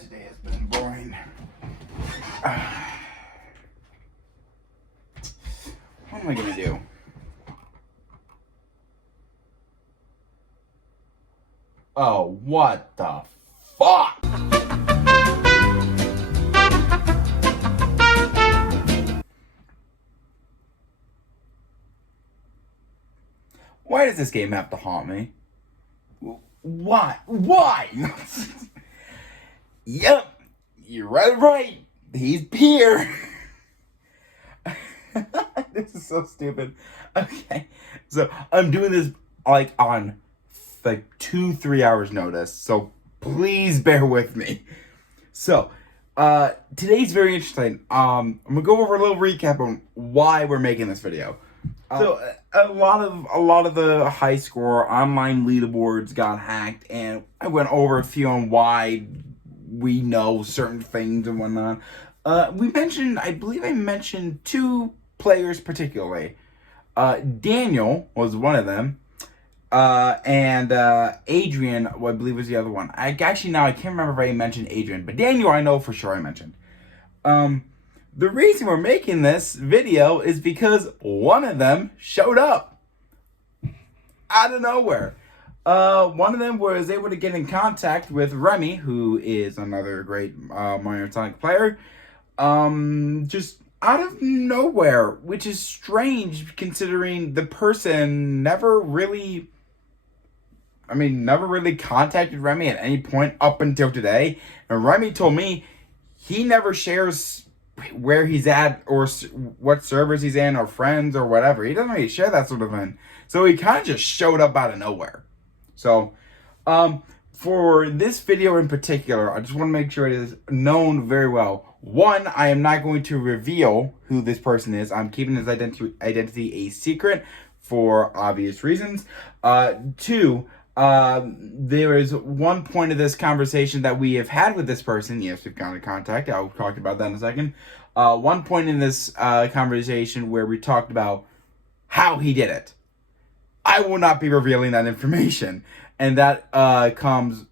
Today has been boring. What am I gonna do? Oh, what the fuck? Why does this game have to haunt me? Why? Why? Yep, you're right. He's here. This is so stupid. Okay, so I'm doing this like on 2-3 hours notice, so please bear with me. So today's very interesting. I'm gonna go over a little recap on why we're making this video. So a lot of the high score online leaderboards got hacked, and I went over a few on why we know certain things and whatnot. I believe I mentioned 2 players particularly. Daniel was one of them, and Adrian, I believe, was the other one. I can't remember if I mentioned Adrian, but Daniel I know for sure I mentioned. The reason we're making this video is because one of them showed up out of nowhere. One of them was able to get in contact with Remy, who is another great Mario Sonic player, just out of nowhere, which is strange considering the person never really contacted Remy at any point up until today. And Remy told me he never shares where he's at or what servers he's in or friends or whatever. He doesn't really share that sort of thing. So he kind of just showed up out of nowhere. So, for this video in particular, I just want to make sure it is known very well. 1, I am not going to reveal who this person is. I'm keeping his identity a secret for obvious reasons. 2, there is one point of this conversation that we have had with this person. Yes, we've got in contact. I'll talk about that in a second. One point in this conversation where we talked about how he did it. I will not be revealing that information, and that comes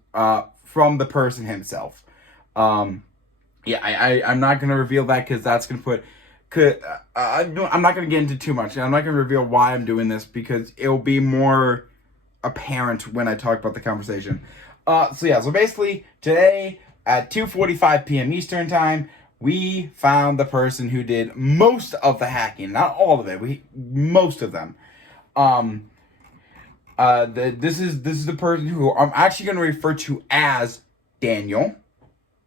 from the person himself. I'm not going to reveal that because that's going to I'm not going to get into too much. I'm not going to reveal why I'm doing this because it'll be more apparent when I talk about the conversation. So basically today at 2:45 p.m. Eastern time, we found the person who did most of the hacking, not all of it. Most of them. This is the person who I'm actually going to refer to as Daniel,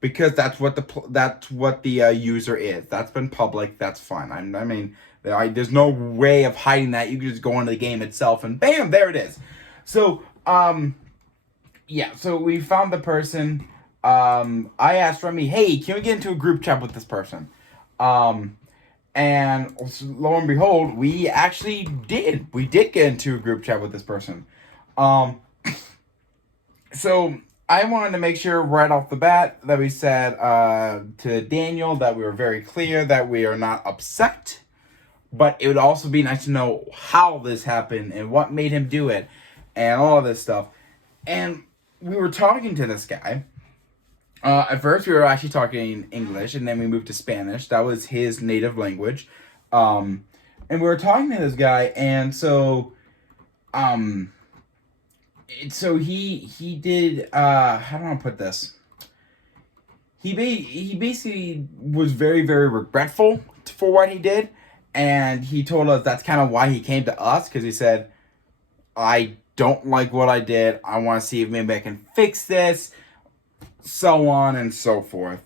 because that's what the user is. That's been public. That's fine. There's no way of hiding that. You can just go into the game itself and bam, there it is. So so we found the person. I asked Remy, hey, can we get into a group chat with this person? And lo and behold, we actually did. We did get into a group chat with this person. So I wanted to make sure right off the bat that we said to Daniel that we were very clear that we are not upset. But it would also be nice to know how this happened and what made him do it and all of this stuff. And we were talking to this guy. At first, we were actually talking English, and then we moved to Spanish. That was his native language. And we were talking to this guy, and so he did, how do I put this? He basically was very, very regretful for what he did, and he told us that's kind of why he came to us, because he said, I don't like what I did. I want to see if maybe I can fix this, so on and so forth.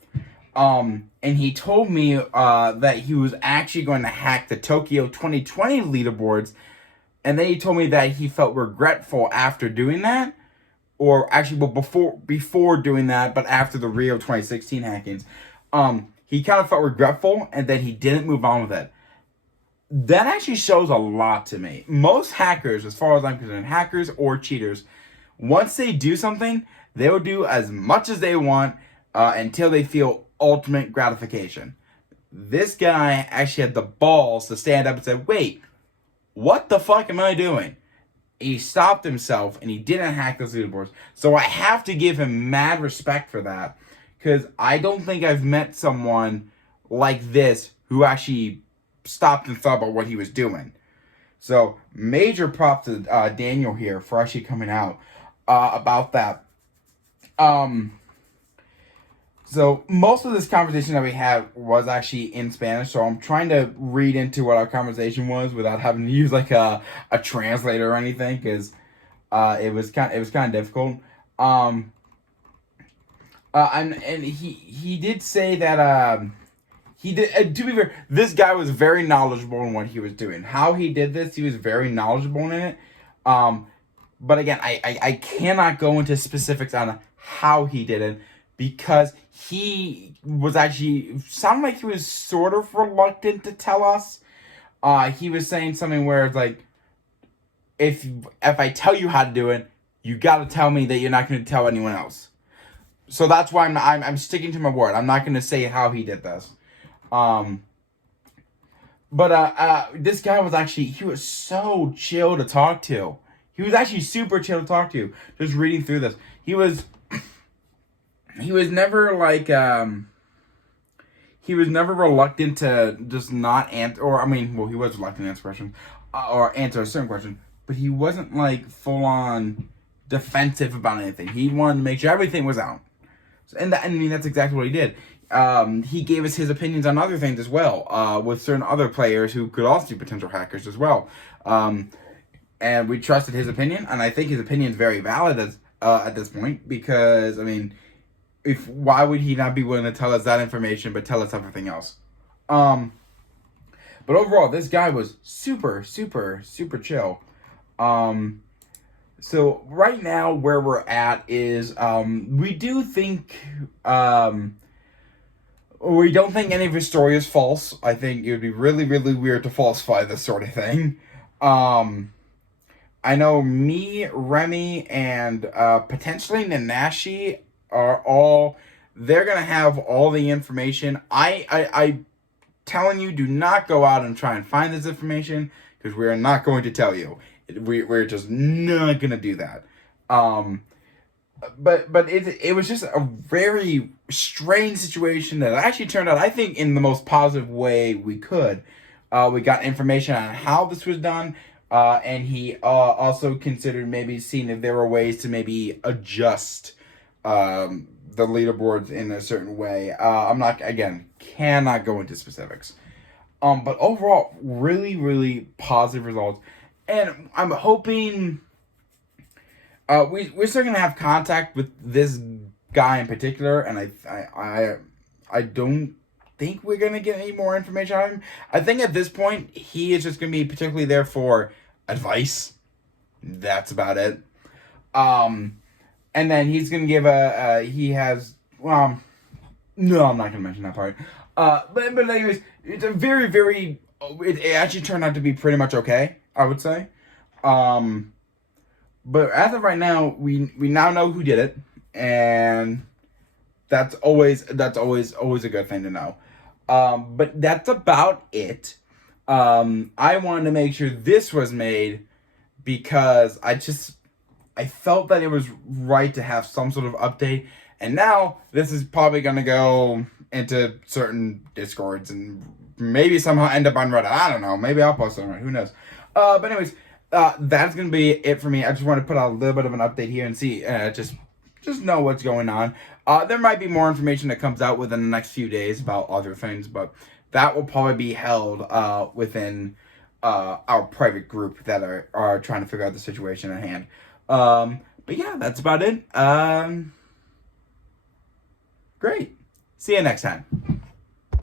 And he told me that he was actually going to hack the Tokyo 2020 leaderboards, and then he told me that he felt regretful after doing that, or actually, well, before doing that, but after the Rio 2016 hackings, he kind of felt regretful, and then he didn't move on with it. That actually shows a lot to me. Most hackers, as far as I'm concerned, hackers or cheaters, once they do something, they will do as much as they want until they feel ultimate gratification. This guy actually had the balls to stand up and say, wait, what the fuck am I doing? He stopped himself and he didn't hack those leaderboards. So I have to give him mad respect for that, because I don't think I've met someone like this who actually stopped and thought about what he was doing. So major props to Daniel here for actually coming out about that. So most of this conversation that we had was actually in Spanish, so I'm trying to read into what our conversation was without having to use like a translator or anything, because it was kind of difficult. And he did say that he did, to be fair, this guy was very knowledgeable in what he was doing. How he did this, he was very knowledgeable in it. But again, I cannot go into specifics on how he did it, because he was actually, sounded like he was sort of reluctant to tell us. He was saying something where it's like, if I tell you how to do it, you got to tell me that you're not going to tell anyone else. So that's why I'm sticking to my word. I'm not going to say how he did this. But this guy was actually, he was so chill to talk to. He was actually super chill to talk to. Just reading through this, he was never like he was never reluctant to just not answer, or I mean, well, he was reluctant to answer questions or answer a certain question, but he wasn't like full on defensive about anything. He wanted to make sure everything was out. And I mean, that's exactly what he did. He gave us his opinions on other things as well, with certain other players who could also be potential hackers as well. And we trusted his opinion, and I think his opinion is very valid at this point, because, I mean, why would he not be willing to tell us that information but tell us everything else? But overall, this guy was super, super, super chill. So right now where we're at is we do think we don't think any of his story is false. I think it would be really, really weird to falsify this sort of thing. I know me, Remy, and potentially Nanashi are all, they're gonna have all the information. I telling you, do not go out and try and find this information, because we are not going to tell you. We're just not gonna do that. But it was just a very strange situation that actually turned out, I think, in the most positive way we could. We got information on how this was done, and he also considered maybe seeing if there were ways to maybe adjust the leaderboards in a certain way. I'm not, again, cannot go into specifics. But overall, really, really positive results. And I'm hoping we're still gonna have contact with this guy in particular, and I don't think we're gonna get any more information on him. I think at this point he is just gonna be particularly there for advice. That's about it. And then he's gonna give he has, well, no, I'm not gonna mention that part. But anyways, it's a very, very, it actually turned out to be pretty much okay, I would say. But as of right now, we now know who did it, and that's always a good thing to know. But that's about it. I wanted to make sure this was made because I felt that it was right to have some sort of update, and now this is probably gonna go into certain Discords and maybe somehow end up on Reddit. I don't know. Maybe I'll post it on Reddit. Who knows? But anyways, that's gonna be it for me. I just want to put out a little bit of an update here and see, just know what's going on. There might be more information that comes out within the next few days about other things, but that will probably be held within our private group that are trying to figure out the situation at hand. But yeah, that's about it. Great. See you next time.